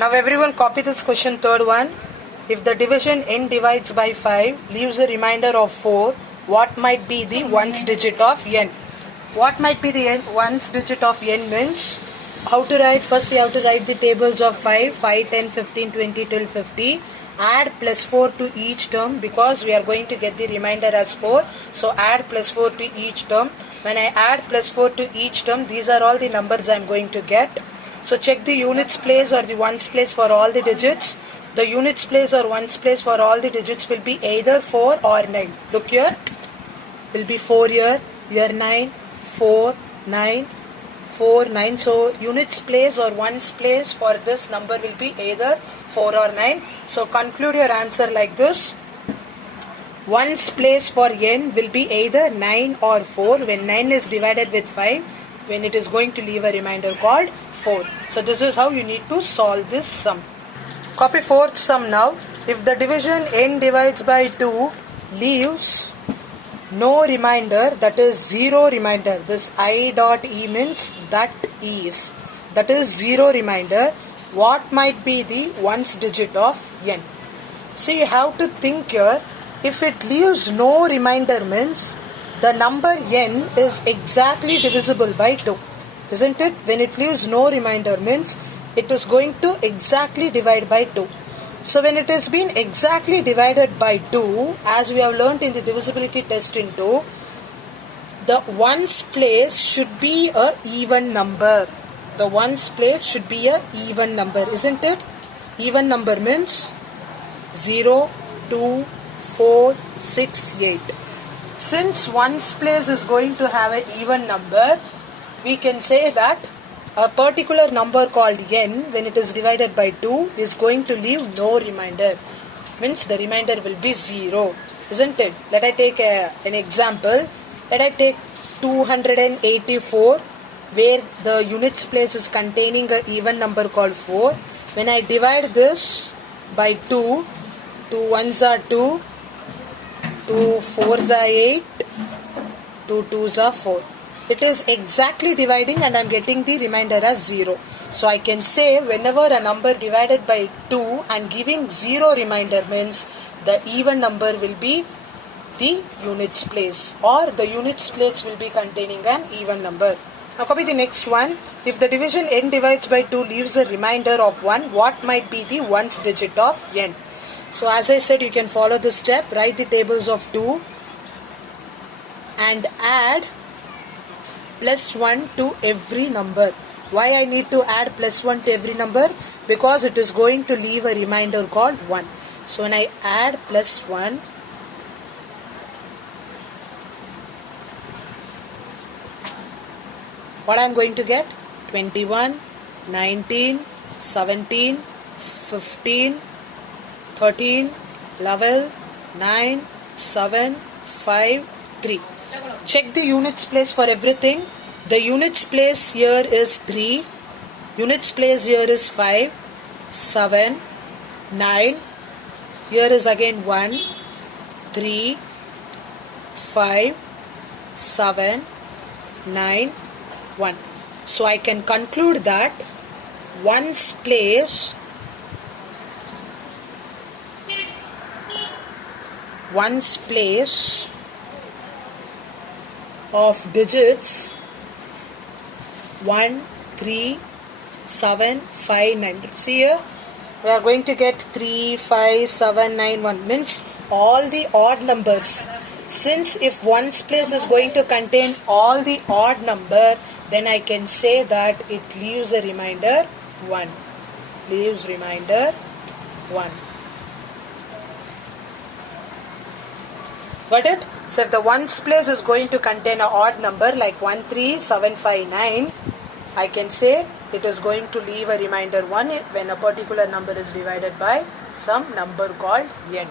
Now everyone copy this question, third one. If the division n divides by 5 leaves a remainder of 4, what might be the ones digit of n? What might be the ones digit of n means how to write? First we have to write the tables of 5, 10, 15, 20 till 50. Add plus 4 to each term because we are going to get the remainder as 4. So add plus 4 to each term. When I add plus 4 to each term, these are all the numbers I am going to get. So check the units place or the ones place for all the digits. The units place or ones place for all the digits will be either 4 or 9. Look here. Will be 4 here, 9, 4, 9, 4, 9. So units place or ones place for this number will be either 4 or 9. So conclude your answer like this. Ones place for n will be either 9 or 4 when 9 is divided with 5, when it is going to leave a remainder called 4. So this is how you need to solve this sum. Copy fourth sum now. If the division n divides by 2 leaves no remainder, that is 0 remainder. This I dot E means that is 0 remainder. What might be the ones digit of n? See, you have to think here. If it leaves no remainder means the number n is exactly divisible by 2. Isn't it? When it leaves no remainder means it is going to exactly divide by 2. So when it has been exactly divided by 2, as we have learnt in the divisibility test in 2, the ones place should be a even number. The ones place should be a even number, isn't it? Even number means 0, 2, 4, 6, 8. Since ones place is going to have an even number, we can say that a particular number called n, when it is divided by 2, is going to leave no remainder. Means the remainder will be 0. Isn't it? Let I take an example. Let I take 284, where the units place is containing an even number called 4. When I divide this by 2, 2 1s are 2, 2 4s are 8, 2 2s are 4. It is exactly dividing and I am getting the remainder as 0. So I can say whenever a number divided by 2 and giving 0 remainder means the even number will be the units place, or the units place will be containing an even number. Now copy the next one. If the division n divides by 2 leaves a remainder of 1, what might be the ones digit of n? So as I said, you can follow this step. Write the tables of 2 and add plus 1 to every number. Why I need to add plus 1 to every number? Because it is going to leave a remainder called 1. So when I add plus 1, what I am going to get? 21, 19, 17, 15, 13, 11, 9, 7, 5, 3. Check the units place for everything. The units place here is 3. Units place here is 5, 7, 9. Here is again 1, 3, 5, 7, 9, 1. So I can conclude that ones place of digits 1, 3, 7, 5, 9. See here, we are going to get 3, 5, 7, 9, 1. Means all the odd numbers. Since if ones place is going to contain all the odd number, then I can say that it leaves a remainder 1. Leaves remainder 1. Got it? So if the ones place is going to contain an odd number like 1, 3, 7, 5, 9, I can say it is going to leave a remainder 1 when a particular number is divided by some number called n.